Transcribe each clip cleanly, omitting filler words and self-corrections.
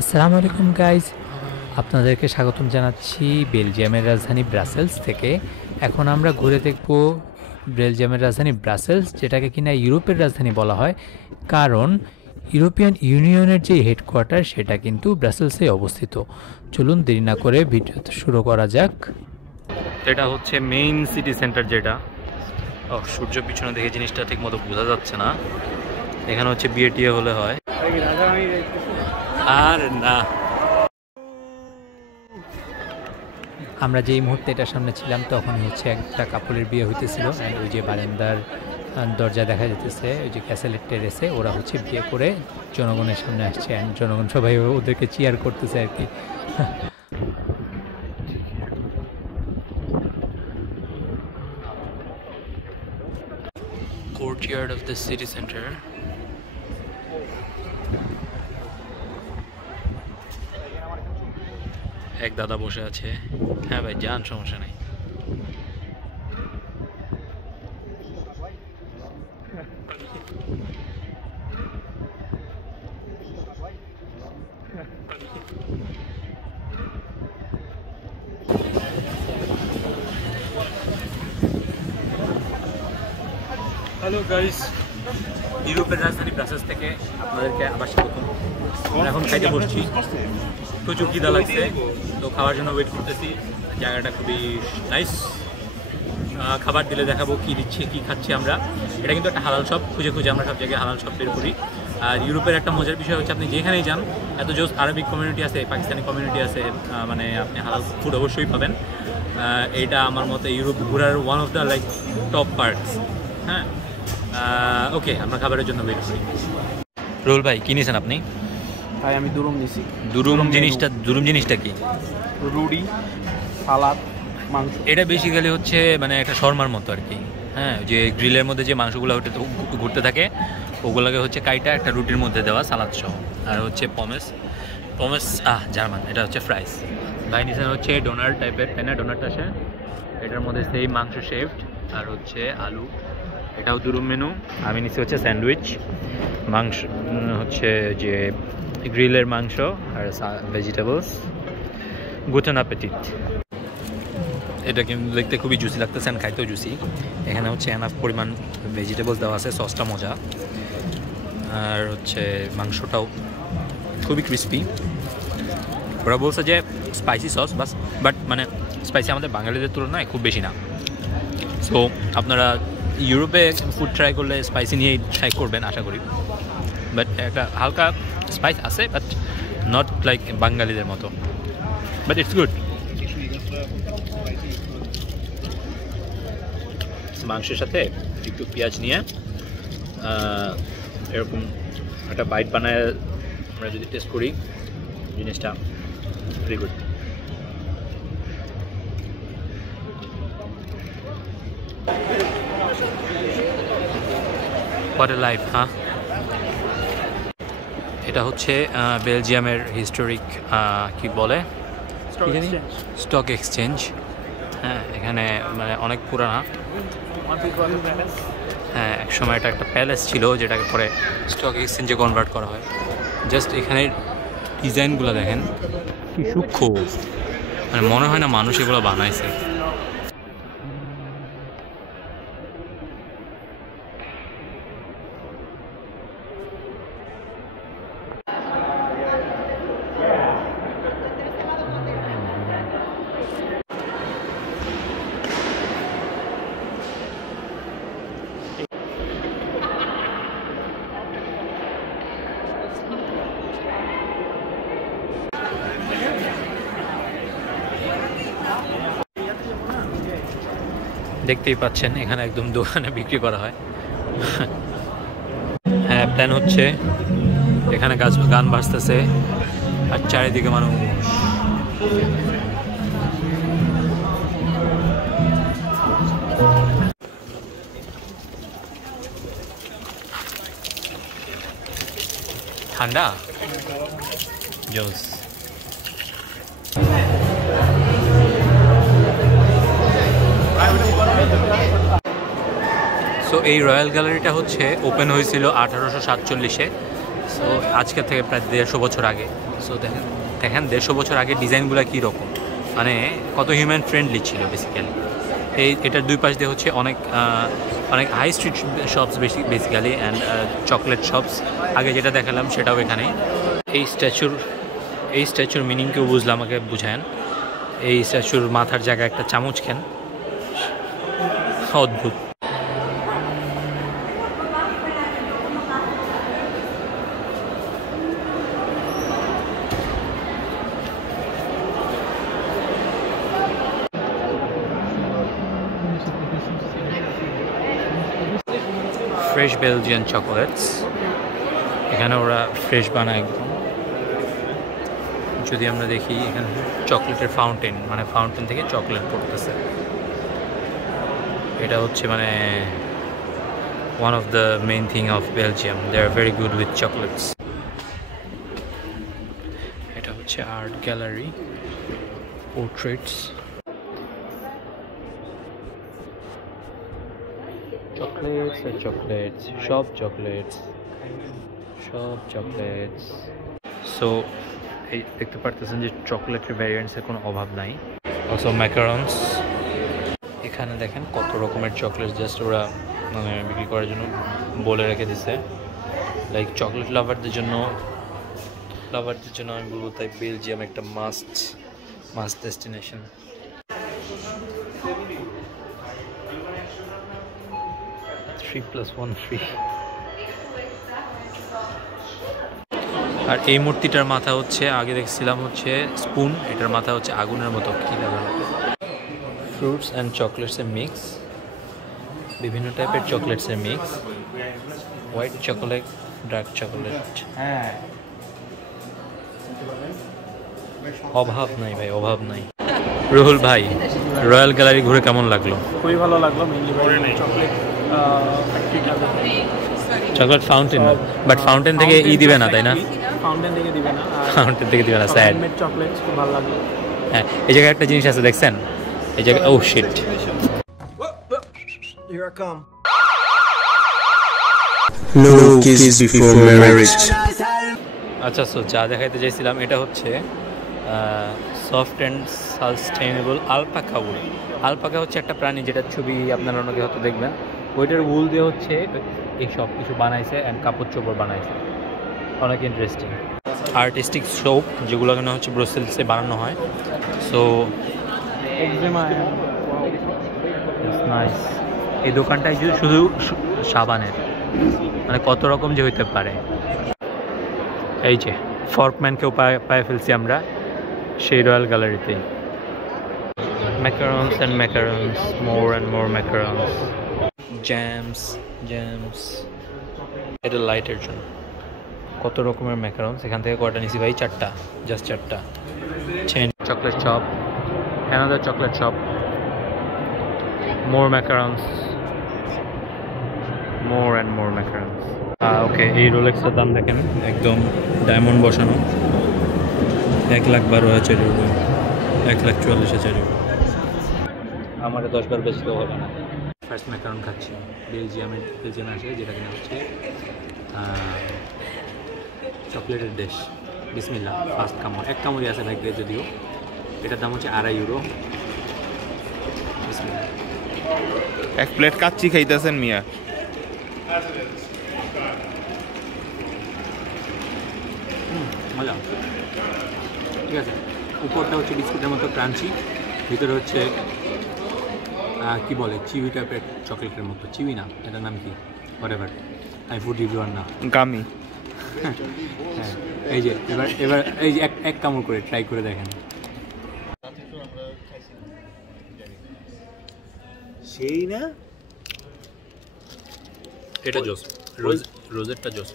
আসসালামু আলাইকুম গাইজ, আপনাদেরকে স্বাগতম জানাচ্ছি বেলজিয়ামের রাজধানী ব্রাসেলস থেকে। এখন আমরা ঘুরে দেখব বেলজিয়ামের রাজধানী ব্রাসেলস, যেটাকে কিনা ইউরোপের রাজধানী বলা হয়, কারণ ইউরোপিয়ান ইউনিয়নের যে হেডকোয়ার্টার সেটা কিন্তু ব্রাসেলসে অবস্থিত। চলুন দেরি না করে ভিডিও শুরু করা যাক। এটা হচ্ছে মেইন সিটি সেন্টার, যেটা সূর্য পিছনে দেখে জিনিসটা ঠিক মতো বোঝা যাচ্ছে না। এখানে হচ্ছে বিয়ে টিয়ে হলে হয়, আর না। আমরা যেই মুহূর্তে এটার সামনে ছিলাম তখন হচ্ছে একটা কাপলের বিয়ে হইতেছিল, অ্যান্ড ওই যে বারান্দার দরজা দেখা যেতেছে, ওই যে ক্যাসেলের টেরেসে ওরা হচ্ছে বিয়ে করে জনগণের সামনে আসছে, অ্যান্ড জনগণ সবাই ওদেরকে চিয়ার করতেছে আর কি। Courtyard of the city center. এক দাদা বসে আছে। হ্যাঁ ভাই, যান, সমস্যা নেই। হ্যালো গাইস, ইউরোপের রাজধানী ব্রাসেলস থেকে আপনাদেরকে আবার স্বাগতম। আমরা এখন খাইতে বসছি, প্রচুর খিদা লাগছে, তো খাওয়ার জন্য ওয়েট করতেছি। জায়গাটা খুবই নাইস, খাবার দিলে দেখাবো কি দিচ্ছে, কি খাচ্ছি আমরা। এটা কিন্তু একটা হালাল শপ, খুঁজে খুঁজে আমরা সব জায়গায় হালাল শপ বের করি। আর ইউরোপের একটা মজার বিষয় হচ্ছে, আপনি যেখানেই যান, এত জোস আরবিক কমিউনিটি আছে, পাকিস্তানি কমিউনিটি আছে, মানে আপনি হালাল ফুড অবশ্যই পাবেন। এটা আমার মতে ইউরোপ ঘোরার one of the like top parts. হ্যাঁ, ওকে, আমরা খাবারের জন্য ওয়েট করি। রোল ভাই, কি নিয়েছেন আপনি? ভাই আমি দুরুম নিছি। দুরুম জিনিসটা কি? রুটি, সালাদ, মাংস। এটা বেসিক্যালি হচ্ছে মানে একটা শর্মার মতো আর কি। হ্যাঁ, যে গ্রিলের মধ্যে যে মাংসগুলো ঘুরতে থাকে, ওগুলোকে হচ্ছে কাইটা একটা রুটির মধ্যে দেওয়া, সালাদ সহ। আর হচ্ছে পমেস, জার্মান, এটা হচ্ছে ফ্রাইস। ভাই নিচে হচ্ছে ডোনার টাইপের, তাই না? ডোনারটা আসে, এটার মধ্যে সেই মাংস শেফড আর হচ্ছে আলু। এটাও দুরুম মেনু। আমি নিচে হচ্ছে স্যান্ডউইচ, মাংস হচ্ছে যে গ্রিলের মাংস আর ভেজিটেবলস। গুটেন অ্যাপেটিট। এটা কিন্তু দেখতে খুবই জুসি লাগতেছে, খাইতেও জুসি। এখানে হচ্ছে এনাফ পরিমাণ ভেজিটেবলস দেওয়া আছে, সসটা মজা, আর হচ্ছে মাংসটাও খুবই ক্রিস্পি। ওরা বলছে যে স্পাইসি সস বাস, বাট মানে স্পাইসি আমাদের বাঙালিদের তুলনায় খুব বেশি না। সো আপনারা ইউরোপে ফুড ট্রাই করলে স্পাইসি নিয়েই ট্রাই করবেন আশা করি। বাট একটা হালকা স্পাইস আছে, বাট নট লাইক বাঙালিদের মতো, বাট ইটস গুড। মাংসের সাথে একটু পেঁয়াজ নিয়ে এরকম একটা বাইট বানায় আমরা যদি টেস্ট করি, জিনিসটা very good. What a life, হ্যাঁ। এটা হচ্ছে বেলজিয়ামের হিস্টোরিক কি বলে, স্টক এক্সচেঞ্জ। হ্যাঁ, এখানে মানে অনেক পুরানা। হ্যাঁ, এক সময় এটা একটা প্যালেস ছিল, যেটাকে পরে স্টক এক্সচেঞ্জে কনভার্ট করা হয়। জাস্ট এখানের ডিজাইনগুলো দেখেন কি সূক্ষ্ম, মানে মনে হয় না মানুষ এগুলো বানাইছে। দেখতেই পাচ্ছেন এখানে একদম দোকানে বিক্রি করা হয়। হ্যাঁ, প্ল্যান হচ্ছে এখানে গান বাজতেছে আর চারিদিকে মানুষ। ঠান্ডা জোস। সো এই রয়্যাল গ্যালারিটা হচ্ছে ওপেন হয়েছিল 1847-এ। সো আজকে থেকে প্রায় 150 বছর আগে। সো দেখেন দেখেন 150 বছর আগে ডিজাইনগুলো কীরকম, মানে কত হিউম্যান ফ্রেন্ডলি ছিল বেসিক্যালি। এটার দুই পাশ দিয়ে হচ্ছে অনেক অনেক high street shops basically and chocolate shops. আগে যেটা দেখালাম সেটাও এখানে। এই স্ট্যাচুর মিনিং কেউ বুঝলাম, আমাকে বুঝায়েন। এই স্ট্যাচুর মাথার জায়গায় একটা চামচ খেন, অদ্ভুত। ফ্রেশ বেলজিয়ান চকোলেটস, এখানে ওরা ফ্রেশ বানায় একদম। যদি আমরা দেখি এখানে চকলেটের ফাউন্টেন, মানে ফাউন্টেন থেকে চকলেট পড়তেছে। এটা হচ্ছে মানে one of the main thing of Belgium, they are very good with chocolates. এটা হচ্ছে art gallery, portraits, chocolates and chocolates, সব চকলেটস। সো এই দেখতে পারতেছেন যে চকলেটের ভ্যারিয়েন্টসের কোনো অভাব নাই। অলসো ম্যাকারনস, এখানে দেখেন কত রকমের চকলেট জাস্ট ওরা মানে বিক্রি করার জন্য বলে রেখে দিছে। লাইক চকলেট লাভারদের জন্য আমি বলবো তাই বেলজিয়াম একটা must destination. Three plus one free। আর এই মূর্তিটার মাথা হচ্ছে, আগে দেখছিলাম হচ্ছে স্পুন, এটার মাথা হচ্ছে আগুনের মতো কি লাগানো। ফ্রুটস অ্যান্ড চকলেটসের মিক্স, বিভিন্ন টাইপের চকলেটসের mix, white chocolate, dark chocolate. হ্যাঁ, অভাব নাই ভাই, অভাব নাই। রুহুল ভাই, রয়্যাল গ্যালারি ঘুরে কেমন লাগলো? খুবই ভালো লাগলো। মেইনলি চকলেট ফ্যাক্টরিটা, চকলেট ফাউন্টেন, বাট ফাউন্টেন থেকে দিবে না, তাই না? ফাউন্টেন থেকে দিবে না, ফাউন্টেন থেকে দিবে না, স্যাড। চকলেট খুব ভালো লাগলো। হ্যাঁ, এই জায়গায় একটা জিনিস আছে দেখছেন, এই জায়গায় oh shit, Here I come. No kiss before marriage. আচ্ছা, সো যা দেখাইতে চাইছিলাম এটা হচ্ছে soft and sustainable alpaca wool. Alpaca হচ্ছে একটা প্রাণী যেটার ছবি আপনারা অনেকে হয়তো দেখবেন। ওইটার উল দিয়ে হচ্ছে এই সব কিছু বানাইছে অ্যান্ড কাপড় চোপড় বানাইছে, অনেক ইন্টারেস্টিং। আর্টিস্টিক সোপ যেগুলো এখানে হচ্ছে ব্রুসেলসে বানানো হয়। So nice. এই দোকানটায় শুধু সাবানের, মানে কত রকম যে হইতে পারে। এই যে ফর্কম্যানকেও পায়ে ফেলছি আমরা সেই রয়্যাল গ্যালারিতে। Macarons and macarons, more and more macarons, jams. এটা লাইটের জন্য কত রকমের ম্যাকারনস। এখান থেকে কয়টা নিছি ভাই? 4টা, জাস্ট 4টা। Chocolate shop, another chocolate shop, more macarons, more and more macarons. Okay, এই রোলেক্সটার দাম দেখেন, একদম ডায়মন্ড বসানো, 1,12,000 ইউরো, 1,44,000 ইউরো। আমার 10 বার বেশি তো হবে না। ফার্স্ট ম্যাকারন খাচ্ছি, বেলজিয়ামে আসে, যেটা কিনা হচ্ছে চকলেটের দেশ। বিসমিল্লাহ, ফার্স্ট কামড়, এক কামড়ই আছে ভাগ্যে যদিও। এটার দাম হচ্ছে 2.5 ইউরো। বিসমিল্লাহ। এক প্লেট কাচ্চি খাইতেছেন মিয়া। মজা, ঠিক আছে। উপরটা হচ্ছে বিস্কুটের মতো ক্রাঞ্চি, ভিতরে হচ্ছে কি বলে চিউই টাইপের চকলেটের মতো। চিউই না, এটার নাম কি, হোয়াটএভার, আমি ফুড রিভিউয়ার না। গামি। হ্যাঁ, এই যে এবার এই যে এক কামড় করে ট্রাই করে দেখেন। সেই না, এটা জোস, রোজেরটা জোস।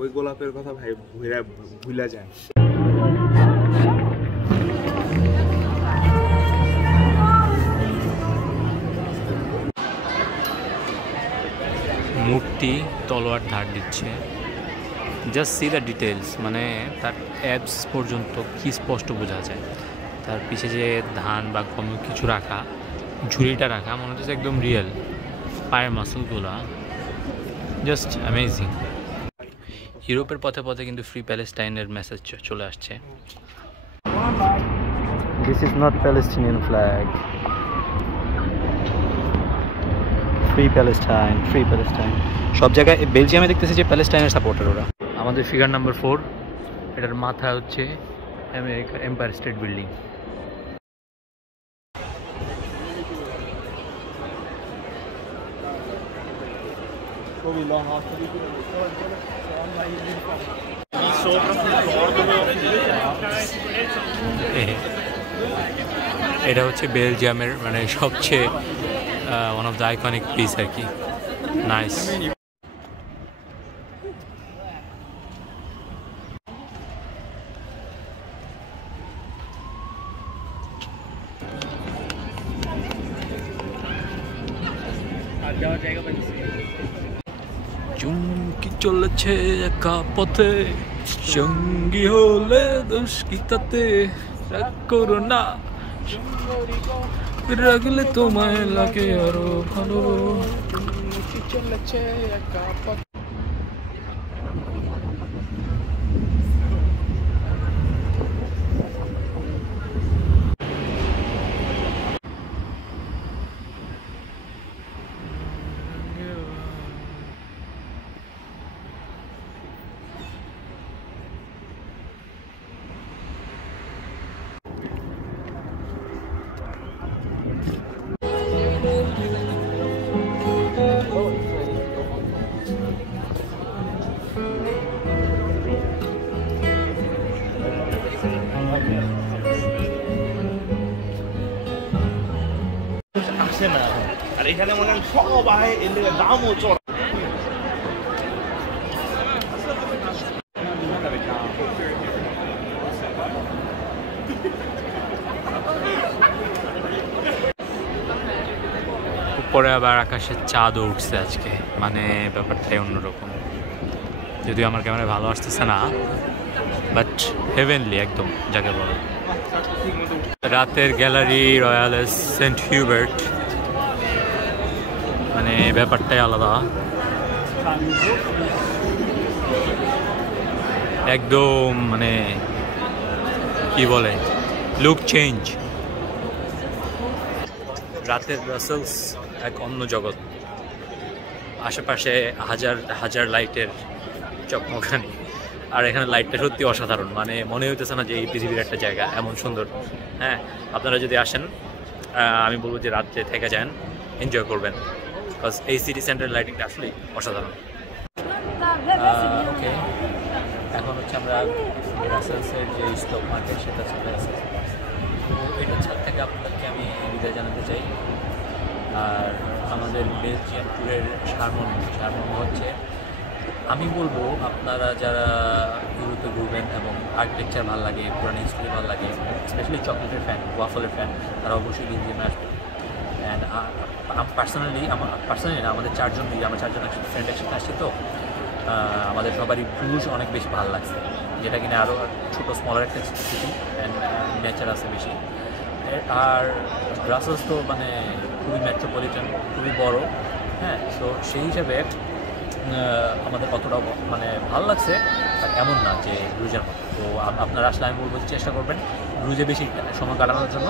ওই গোলাপের কথা ভাই ভুলা যায়। মূর্তি তলোয়ার ধার দিচ্ছে, জাস্ট সি দ্য ডিটেলস, মানে তার অ্যাবস পর্যন্ত কি স্পষ্ট বোঝা যায়। তার পিছে যে ধান বা গম কিছু রাখা, ঝুড়িটা রাখা, মনে হচ্ছে একদম রিয়েল। পায়ের মাসলগুলা জাস্ট অ্যামেজিং। ইউরোপের পথে পথে কিন্তু ফ্রি প্যালেস্টাইনের মেসেজ চলে আসছে। This is not Palestinian flag. Free Palestine, free Palestine. সব জায়গায় বেলজিয়ামে দেখতেছি যে প্যালেস্টাইনের সাপোর্টার ওরা। আমাদের ফিগার নাম্বার 4, এটার মাথা হচ্ছে আমেরিকা এম্পায়ার স্টেট বিল্ডিং। এটা হচ্ছে বেলজিয়ামের মানে সবচেয়ে one of the iconic place আর কি। নাইস। চুমকি চলেছে একা পথে, সঙ্গী হলে দোষ কি তাতে, রাগ করো না রাগলে তোমায় লাগে আরো ভালো। আসে না, আর এখানে মনে হয় সবাই এলে দামও চড়া। উপরে আবার আকাশের চাঁদও উঠছে আজকে, মানে ব্যাপারটাই অন্যরকম। যদিও আমার ক্যামেরায় ভালো আসতেছে না, বাট হেভেনলি একদম যাকে বলে। রাতের গ্যালারি রয়্যাল সেন্ট হিউবার্ট, মানে ব্যাপারটাই আলাদা একদম, মানে কি বলে, লুক চেঞ্জ। রাতের ব্রাসেলস এক অন্য জগৎ, আশেপাশে হাজার হাজার লাইটের চকমকানি, আর এখানে লাইটটা সত্যি অসাধারণ, মানে মনে হইতেছে না যে এই পৃথিবীর একটা জায়গা, এমন সুন্দর। হ্যাঁ, আপনারা যদি আসেন আমি বলবো যে রাত্রে থেকে যান, এনজয় করবেন, বিকজ এই সিটি সেন্টারের লাইটিংটা আসলেই অসাধারণ। ওকে, এখন হচ্ছে আমরা ব্রাসেলসের যে স্টক মার্কেট সেটা চলে আসে, তো এটার ছাদ থেকে আপনাদেরকে আমি বিদায় জানাতে চাই। আর আমাদের বেলজিয়াম ট্যুরের সারমর্ম হচ্ছে, আমি বলবো আপনারা যারা ইউরোপে ঘুরবেন এবং আর্কিটেকচার ভালো লাগে, পুরানো হিস্ট্রি ভালো লাগে, স্পেশালি চকলেটের ফ্যান, ওয়াফলের ফ্যান, তারা অবশ্যই বেলজিয়ামে আসবেন। অ্যান্ড পার্সোনালি আমাদের চারজন ফ্রেন্ড একসাথে আসছে, তো আমাদের সবারই ব্রুজ অনেক বেশি ভালো লাগছে, যেটা কিনা আরও ছোটো স্মলার একটা সিটি অ্যান্ড নেচার আছে বেশি। আর ব্রাসেলস তো মানে খুবই মেট্রোপলিটন, খুবই বড়। হ্যাঁ, তো সেই হিসাবে আমাদের অতটাও মানে ভালো লাগছে, বাট এমন না যে ব্রুজের মতো। তো আপনারা আসলে আমি বলবো চেষ্টা করবেন ব্রুজে বেশি সময় কাটানোর জন্য,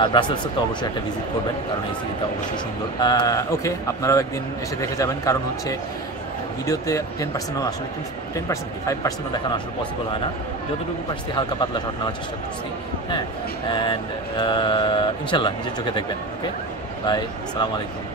আর ব্রাসেলসে তো অবশ্যই একটা ভিজিট করবেন, কারণ এই সিটিটা অবশ্যই সুন্দর। ওকে, আপনারাও একদিন এসে দেখে যাবেন, কারণ হচ্ছে ভিডিওতে 10%ও আসলে 10% কি 5%ও দেখানো আসলে পসিবল হয় না। যতটুকু পারছি হালকা পাতলা শট নেওয়ার চেষ্টা করছি। হ্যাঁ, অ্যান্ড ইনশাল্লাহ নিজের চোখে দেখবেন। ওকে, বাই, আসসালামু আলাইকুম।